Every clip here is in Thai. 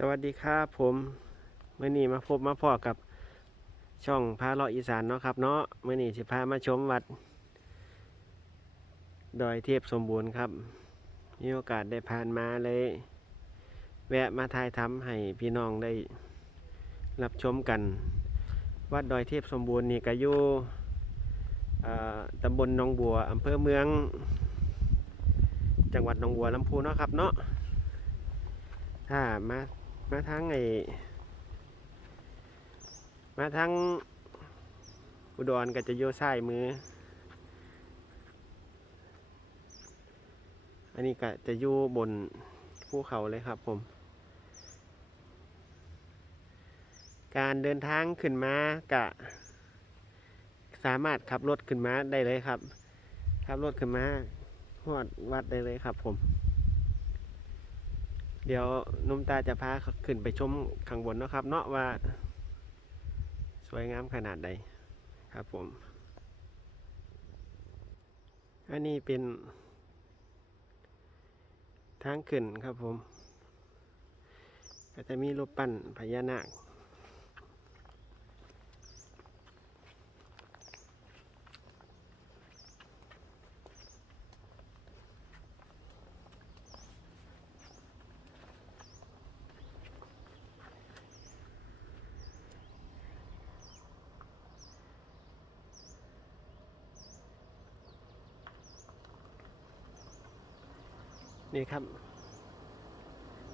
สวัสดีครับผมเมื่อนี้มาพบมาพอกับช่องพาเลาะอีสานเนาะครับเนาะเมื่อนี้สิพามาชมวัด ดอยเทพสมบูรณ์ครับมีโอกาสได้ผ่านมาเลย แวะมาถ่ายทำให้พี่น้องได้รับชมกัน วัดดอยเทพสมบูรณ์นี่ก็อยู่อ่าตำบลหนองบัวอำเภอเมือง จังหวัดหนองบัวลำพูเนาะครับเนาะถ้ามา มาทางไอมาทางอุดรก็จะอยู่ซ้ายมือ อันนี้ก็จะอยู่บนภูเขาเลยครับผม การเดินทางขึ้นมากะ สามารถขับรถขึ้นมาได้เลยครับ ขับรถขึ้นมาหอดวัดได้เลยครับผม เดี๋ยวนุ่มตาจะพาขึ้นไปชมข้างบนนะครับ เนาะว่า สวยงามขนาดใดครับผม อันนี้เป็นทางขึ้นครับผม ก็จะมีรูปปั้นพญานาค นี่ครับ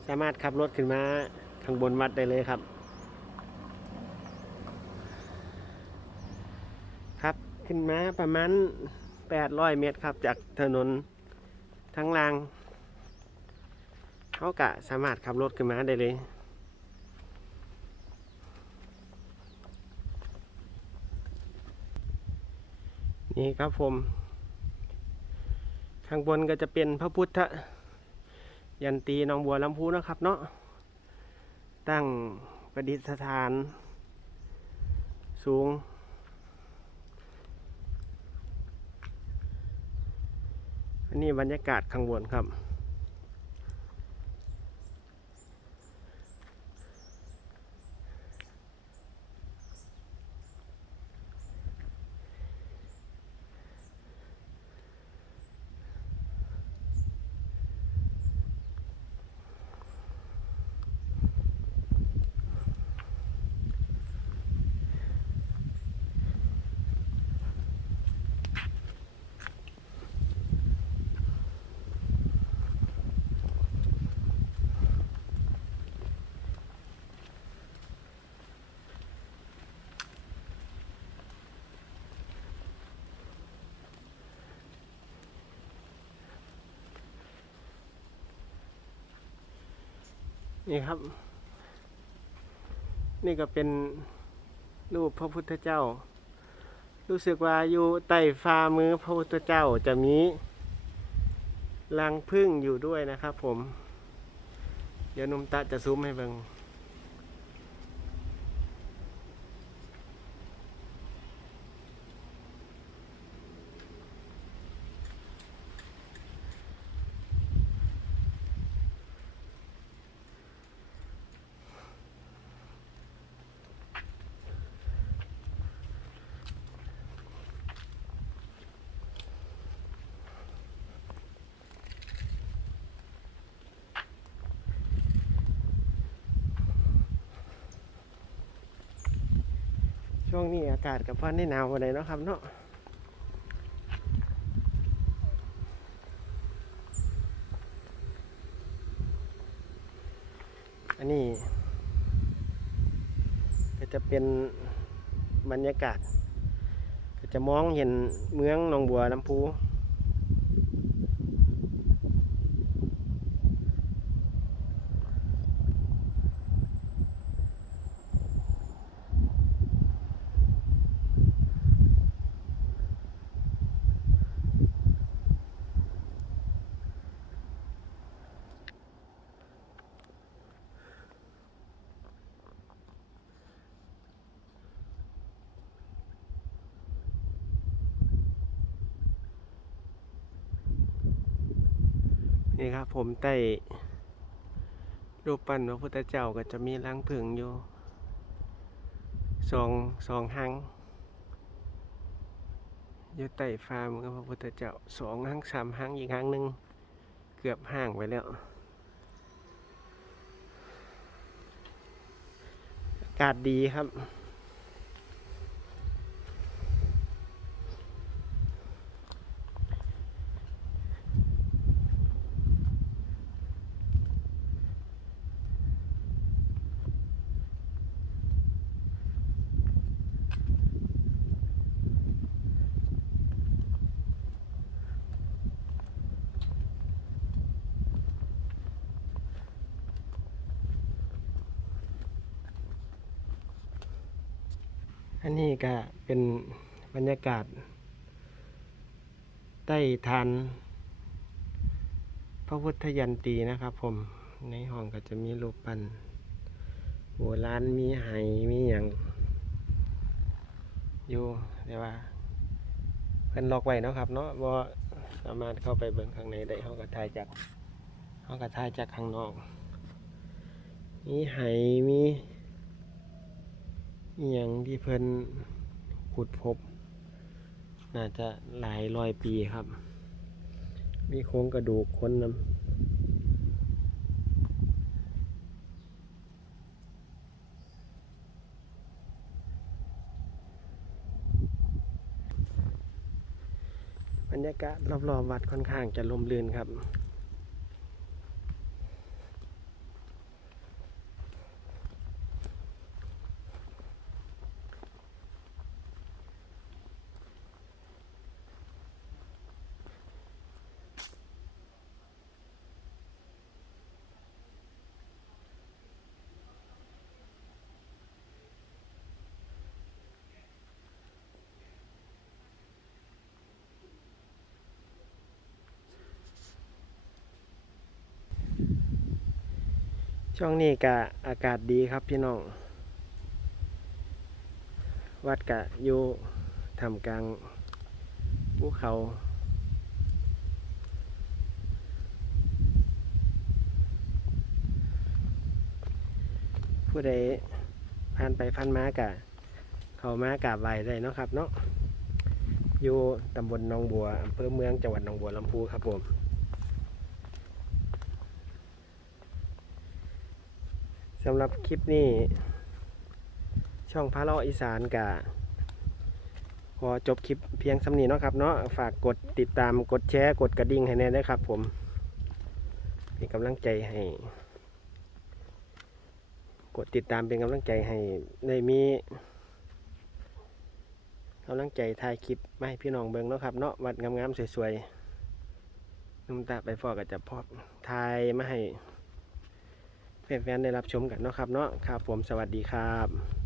สามารถขับรถขึ้นมาข้างบนวัดได้เลยครับ ครับขึ้นมาประมาณ800 เมตรครับ จากถนนทั้งรางเขากะสามารถขับรถขึ้นมาได้เลยนี่ครับผม ข้างบนก็จะเป็นพระพุทธ ยันตีนองบัวลำพูนะครับเนาะตั้งประดิษฐาน สูง อันนี้บรรยากาศข้างบนครับ นี่ครับ นี่ก็เป็นรูปพระพุทธเจ้า รู้สึกว่าอยู่ใต้ฝ่ามือพระพุทธเจ้าจะมีรังพึ่งอยู่ด้วยนะครับผม เดี๋ยวนุ่มตาจะซูมให้เบิ่ง ช่วงนี้อากาศกับพันได้หนาวอะไรนเนาะครับเนาะอันนี้ก็จะเป็นบรรยากาศ ก็จะมองเห็นเมืองหนองบัวลำพู นี่ครับผมใต้รูปปั้นพระพุทธเจ้าก็จะมีรังผึ่งอยู่สองสองหังอยู่ใต้ฟ้ามือนกับพระพุทธเจ้าสองหังสามหังอีกหังหนึ่งเกือบห่างไปแล้วอากาศดีครับ อันนี้ก็เป็นบรรยากาศ ใต้ทานพระพุทธยันตีนะครับผมในห้องก็จะมีรูปปั้นโบราณมีไหมีอย่างอยู่แต่ว่าเพิ่นล็อกไว้นะครับ เนาะบ่สามารถเข้าไปเบิ่งข้างในได้เฮาก็ถ่ายจากเฮาก็ถ่ายจากข้างนอก มีไหมี อหย่างที่เพิ่นขุดพบ น่าจะหลายร้อยปีครับ มีโครงกระดูกคนนำบรรยากาศรอบๆวัดค่อนข้างจะลมรื่นครับ ช่วงนี้กะอากาศดีครับพี่น้อง วัดกะอยู่ทำกลางภูเขา ผู้ใดผ่านไปผ่านมากะ เขามากราบไหว้ได้เนาะครับเนาะอยู่ตำบลหนองบัวอำเภอเมืองจังหวัดหนองบัวลำพูครับผม สำหรับคลิปนี้ ช่องพระเลาะอีสานกะขอจบคลิปเพียงสำนีเนาะครับเนาะฝากกดติดตามกดแชร์กดกระดิ่งให้แน่นะครับผมเป็นกำลังใจให้ กดติดตามเป็นกำลังใจให้ได้มีกำลังใจถ่ายคลิปมาให้พี่น้องเบิ่งเนาะครับเนาะวัดงามๆสวยๆนุ่มตาไปฟอก็จะพอบถ่ายมาให้ แฟนๆได้รับชมกันเนาะครับเนาะครับผมสวัสดีครับ